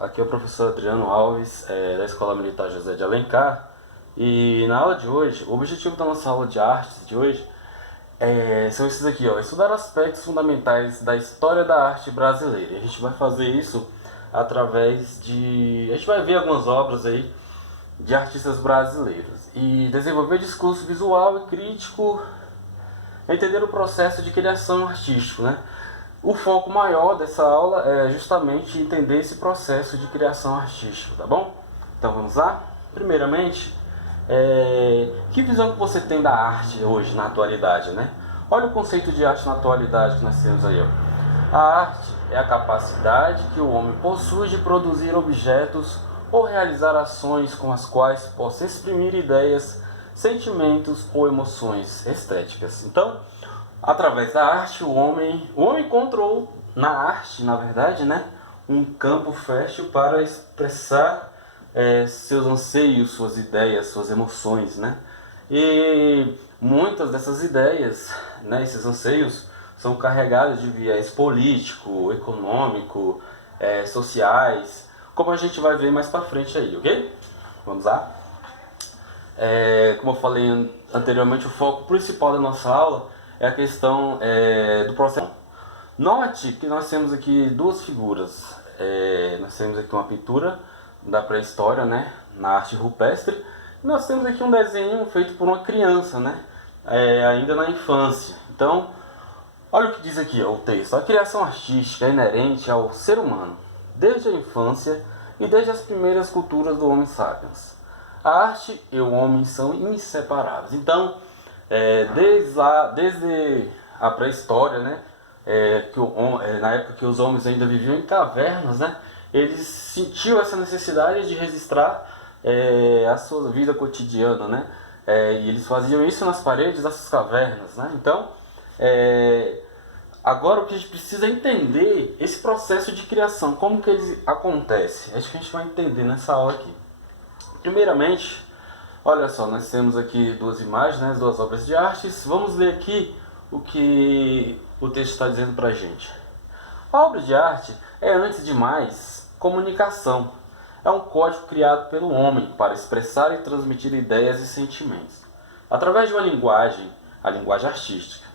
Aqui é o professor Adriano Alves, da Escola Militar José de Alencar. E na aula de hoje, o objetivo da nossa aula de artes de hoje são esses aqui, ó, estudar aspectos fundamentais da história da arte brasileira. E a gente vai fazer isso através de... A gente vai ver algumas obras aí de artistas brasileiros e desenvolver discurso visual e crítico, entender o processo de criação artístico, né? O foco maior dessa aula é justamente entender esse processo de criação artística, tá bom? Então vamos lá? Primeiramente, que visão que você tem da arte hoje, na atualidade, né? Olha o conceito de arte na atualidade que nós temos aí, ó. A arte é a capacidade que o homem possui de produzir objetos ou realizar ações com as quais possa exprimir ideias, sentimentos ou emoções estéticas. Então, através da arte, o homem encontrou na arte, na verdade, né, um campo fértil para expressar seus anseios, suas ideias, suas emoções, né? E muitas dessas ideias, né, esses anseios, são carregados de viés político, econômico, sociais, como a gente vai ver mais para frente aí, ok? Vamos lá? Como eu falei anteriormente, o foco principal da nossa aula é a questão do processo. Note que nós temos aqui duas figuras. Nós temos aqui uma pintura da pré-história, né, na arte rupestre. E nós temos aqui um desenho feito por uma criança, né, ainda na infância. Então, olha o que diz aqui, ó, o texto. A criação artística é inerente ao ser humano, desde a infância e desde as primeiras culturas do Homo sapiens. A arte e o homem são inseparáveis. Então, desde a pré-história, né, na época que os homens ainda viviam em cavernas, né, eles sentiam essa necessidade de registrar a sua vida cotidiana, né, e eles faziam isso nas paredes dessas cavernas, né. Então, agora o que a gente precisa é entender esse processo de criação, como que ele acontece. Acho que a gente vai entender nessa aula aqui. Primeiramente, olha só, nós temos aqui duas imagens, né, duas obras de artes. Vamos ler aqui o que o texto está dizendo para a gente. A obra de arte é, antes de mais, comunicação. É um código criado pelo homem para expressar e transmitir ideias e sentimentos, através de uma linguagem, a linguagem artística.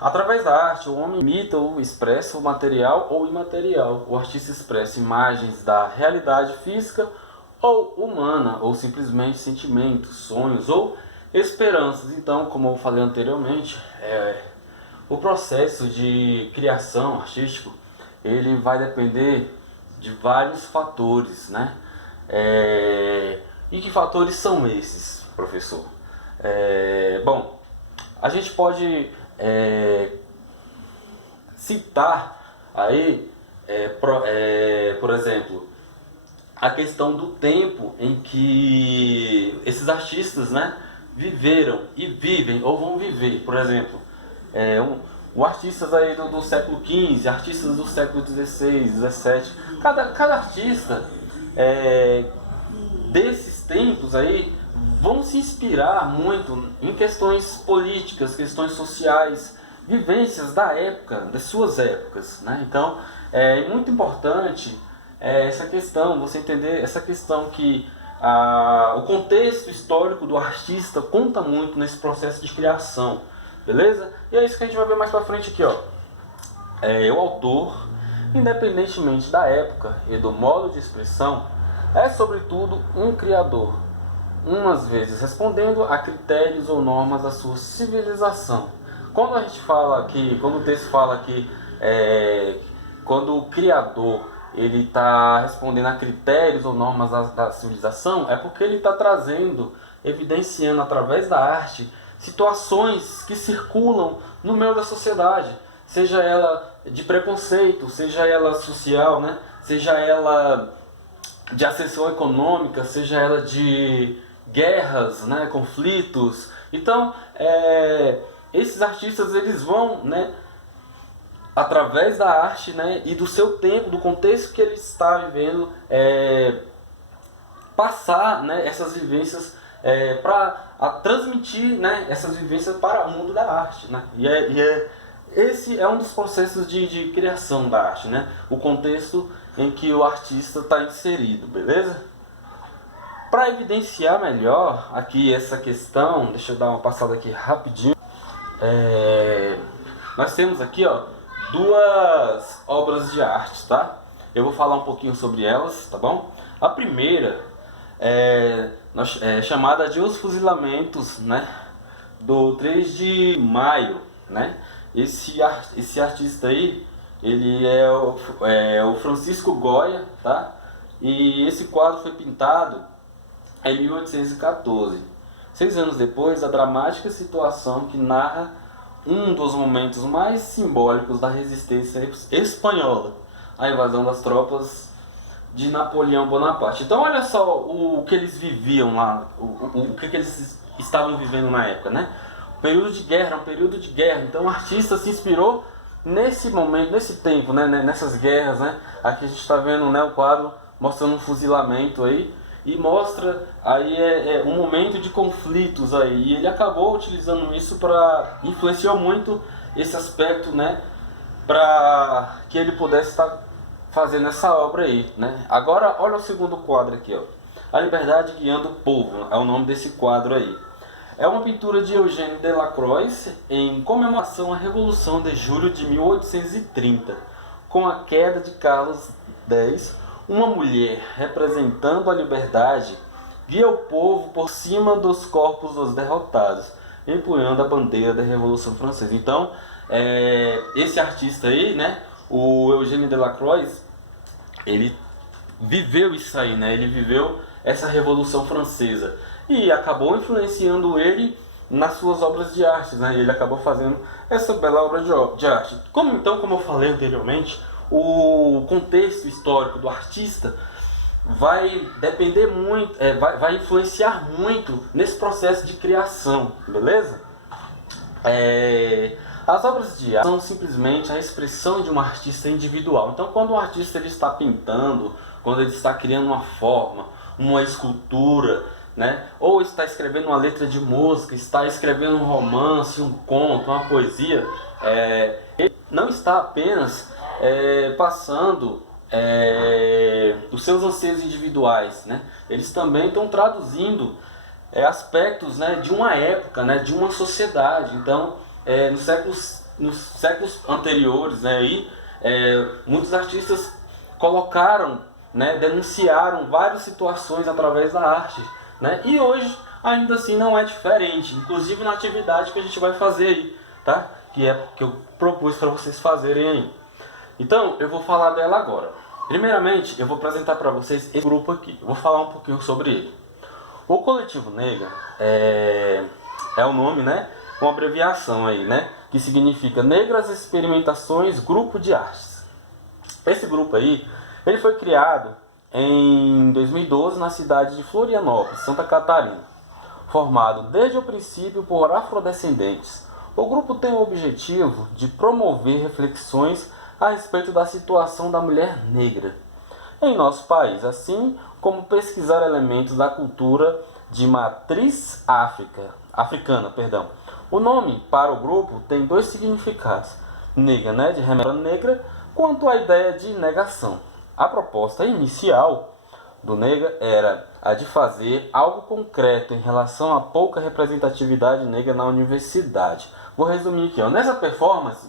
Através da arte, o homem imita ou expressa o material ou imaterial. O artista expressa imagens da realidade física ou humana, ou simplesmente sentimentos, sonhos ou esperanças. Então, como eu falei anteriormente, o processo de criação artístico, ele vai depender de vários fatores, né? E que fatores são esses, professor? Bom, a gente pode citar aí, por exemplo, a questão do tempo em que esses artistas, né, viveram e vivem ou vão viver. Por exemplo, artistas aí do século XV, artistas do século XVI, XVII. Cada artista desses tempos aí vão se inspirar muito em questões políticas, questões sociais, vivências da época, das suas épocas, né? Então, é muito importante essa questão, você entender essa questão que o contexto histórico do artista conta muito nesse processo de criação, beleza? E é isso que a gente vai ver mais pra frente aqui, ó. O autor, independentemente da época e do modo de expressão, é sobretudo um criador, umas vezes respondendo a critérios ou normas da sua civilização. Quando a gente fala aqui, quando o texto fala que quando o criador ele está respondendo a critérios ou normas da civilização, é porque ele está trazendo, evidenciando através da arte, situações que circulam no meio da sociedade, seja ela de preconceito, seja ela social, né? Seja ela de ascensão econômica, seja ela de guerras, né? Conflitos. Então, esses artistas eles vão, né, através da arte, né, e do seu tempo, do contexto que ele está vivendo, passar, né, essas vivências para transmitir, né, essas vivências para o mundo da arte, né? Esse é um dos processos de criação da arte, né? O contexto em que o artista está inserido, beleza? Para evidenciar melhor aqui essa questão, deixa eu dar uma passada aqui rapidinho. Nós temos aqui, ó, duas obras de arte, tá? Eu vou falar um pouquinho sobre elas, tá bom? A primeira é chamada de Os Fuzilamentos, né? Do 3 de maio, né? Esse artista aí, ele é o Francisco Goya, tá? E esse quadro foi pintado em 1814. 6 anos depois, a dramática situação que narra um dos momentos mais simbólicos da resistência espanhola, a invasão das tropas de Napoleão Bonaparte. Então olha só o que eles viviam lá, o que eles estavam vivendo na época, né? Um período de guerra. Então o artista se inspirou nesse momento, nesse tempo, né? Nessas guerras, né? Aqui a gente está vendo, né, o quadro mostrando um fuzilamento aí, e mostra aí um momento de conflitos aí, e ele acabou utilizando isso para influenciou muito esse aspecto, né, para que ele pudesse estar fazendo essa obra aí, né. Agora olha o segundo quadro aqui, ó, A Liberdade Guiando o Povo, é o nome desse quadro aí. É uma pintura de Eugène Delacroix em comemoração à Revolução de Julho de 1830, com a queda de Carlos X. Uma mulher representando a liberdade guia o povo por cima dos corpos dos derrotados, empunhando a bandeira da Revolução Francesa. Então, esse artista aí, né, o Eugène Delacroix, ele viveu isso aí, né? Ele viveu essa Revolução Francesa e acabou influenciando ele nas suas obras de arte, né? Ele acabou fazendo essa bela obra de arte. Como eu falei anteriormente, o contexto histórico do artista vai depender muito, vai influenciar muito nesse processo de criação, beleza? As obras de arte são simplesmente a expressão de um artista individual. Então, quando o artista ele está pintando, quando ele está criando uma forma, uma escultura, né? Ou está escrevendo uma letra de música, está escrevendo um romance, um conto, uma poesia, ele não está apenas passando os seus anseios individuais, né? Eles também estão traduzindo aspectos, né, de uma época, né, de uma sociedade. Então, nos séculos anteriores, né, muitos artistas colocaram, né, denunciaram várias situações através da arte, né? E hoje ainda assim não é diferente, inclusive na atividade que a gente vai fazer aí, tá? Que eu propus para vocês fazerem aí. Então eu vou falar dela agora. Primeiramente eu vou apresentar para vocês esse grupo aqui. Eu vou falar um pouquinho sobre ele. O Coletivo Negra é o nome, né? Uma abreviação aí, né? Que significa Negras Experimentações Grupo de Artes. Esse grupo aí, ele foi criado em 2012 na cidade de Florianópolis, Santa Catarina, formado desde o princípio por afrodescendentes. O grupo tem o objetivo de promover reflexões a respeito da situação da mulher negra em nosso país, assim como pesquisar elementos da cultura de matriz africana. O nome para o grupo tem dois significados: negra, né, de remera negra, quanto à ideia de negação. A proposta inicial do Negra era a de fazer algo concreto em relação à pouca representatividade negra na universidade. Vou resumir aqui, ó. Nessa performance,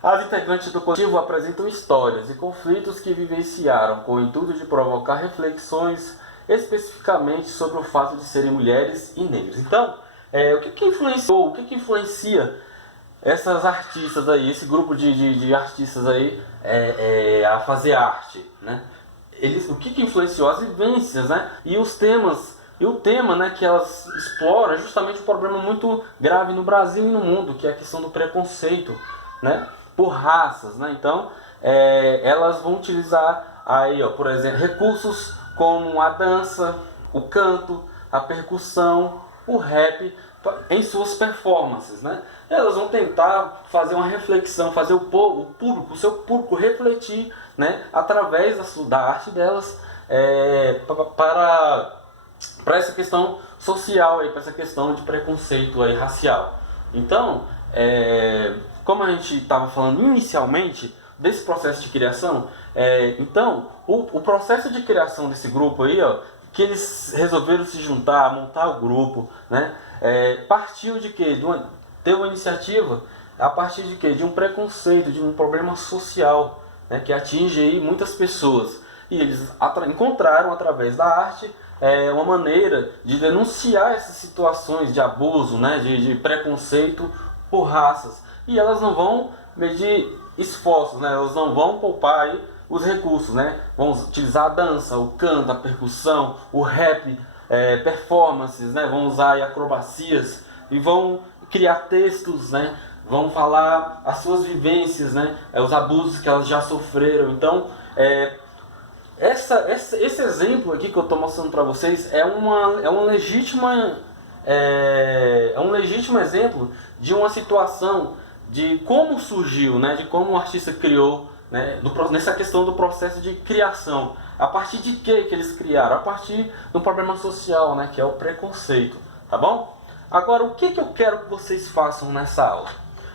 as integrantes do coletivo apresentam histórias e conflitos que vivenciaram com o intuito de provocar reflexões especificamente sobre o fato de serem mulheres e negras. Então, o que influencia essas artistas aí, esse grupo de artistas aí a fazer arte, né? O que influenciou? As vivências, né? E os temas, o tema, né, que elas exploram é justamente um problema muito grave no Brasil e no mundo, que é a questão do preconceito, né, por raças, né? Então, elas vão utilizar aí, ó, por exemplo, recursos como a dança, o canto, a percussão, o rap em suas performances, né? Elas vão tentar fazer uma reflexão, fazer o seu público refletir, né, através da arte delas, para essa questão social, para essa questão de preconceito aí, racial. Então, como a gente estava falando inicialmente, desse processo de criação? Então, o processo de criação desse grupo aí, ó, que eles resolveram se juntar, montar o grupo, né? Partiu de quê? Ter uma iniciativa a partir de quê? De um preconceito, de um problema social, né, que atinge aí muitas pessoas. E eles encontraram através da arte uma maneira de denunciar essas situações de abuso, né, de preconceito por raças. E elas não vão medir esforços, né, elas não vão poupar aí os recursos, né, vão utilizar a dança, o canto, a percussão, o rap, performances, né, vão usar aí acrobacias e vão criar textos, né, vão falar as suas vivências, né, os abusos que elas já sofreram. Então, esse exemplo aqui que eu estou mostrando para vocês é um legítimo exemplo de uma situação de como surgiu, né, de como o artista criou, né, nessa questão do processo de criação. A partir de que eles criaram? A partir de um problema social, né, que é o preconceito, tá bom? Agora, o que eu quero que vocês façam nessa aula?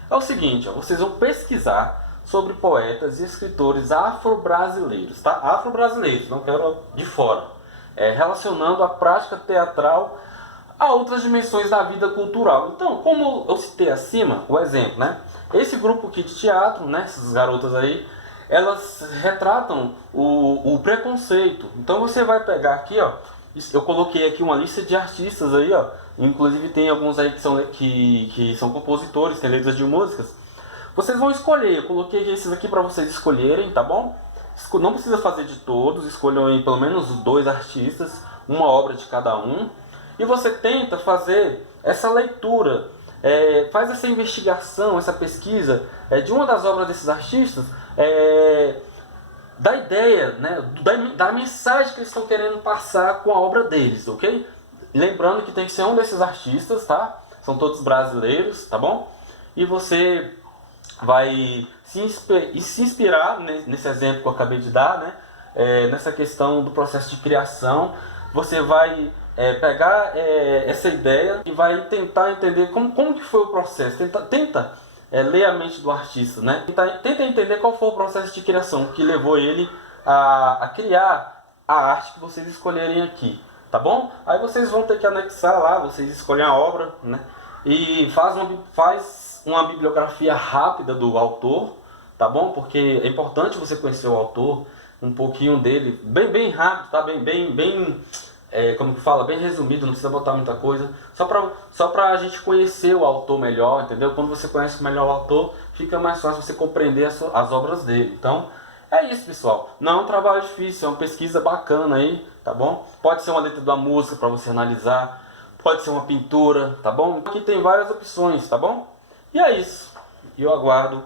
É o seguinte, ó, vocês vão pesquisar sobre poetas e escritores afro-brasileiros, tá? Afro-brasileiros, não quero de fora. Relacionando a prática teatral a outras dimensões da vida cultural. Então, como eu citei acima, o exemplo, né? Esse grupo aqui de teatro, né? Essas garotas aí, elas retratam o preconceito. Então você vai pegar aqui, ó, eu coloquei aqui uma lista de artistas aí, ó. Inclusive tem alguns aí que são compositores, tem letras de músicas. Vocês vão escolher, eu coloquei esses aqui para vocês escolherem, tá bom? Não precisa fazer de todos, escolham aí pelo menos 2 artistas, uma obra de cada um. E você tenta fazer essa leitura, faz essa investigação, essa pesquisa de uma das obras desses artistas, da ideia, né, da mensagem que eles estão querendo passar com a obra deles, ok? Lembrando que tem que ser um desses artistas, tá? São todos brasileiros, tá bom? E você vai se inspirar nesse exemplo que eu acabei de dar, né? Nessa questão do processo de criação. Você vai pegar essa ideia e vai tentar entender como que foi o processo. Tenta ler a mente do artista, né? Tenta entender qual foi o processo de criação que levou ele a criar a arte que vocês escolherem aqui, tá bom? Aí vocês vão ter que anexar lá, vocês escolhem a obra, né? E faz uma bibliografia rápida do autor, tá bom? Porque é importante você conhecer o autor, um pouquinho dele, bem rápido, tá? Como que fala? Bem resumido, não precisa botar muita coisa. Só pra gente conhecer o autor melhor, entendeu? Quando você conhece melhor o autor, fica mais fácil você compreender as obras dele. Então, é isso, pessoal. Não é um trabalho difícil, é uma pesquisa bacana aí, tá bom? Pode ser uma letra de uma música para você analisar, pode ser uma pintura, tá bom? Aqui tem várias opções, tá bom? E é isso. E eu aguardo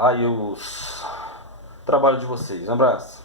aí os trabalhos de vocês. Um abraço.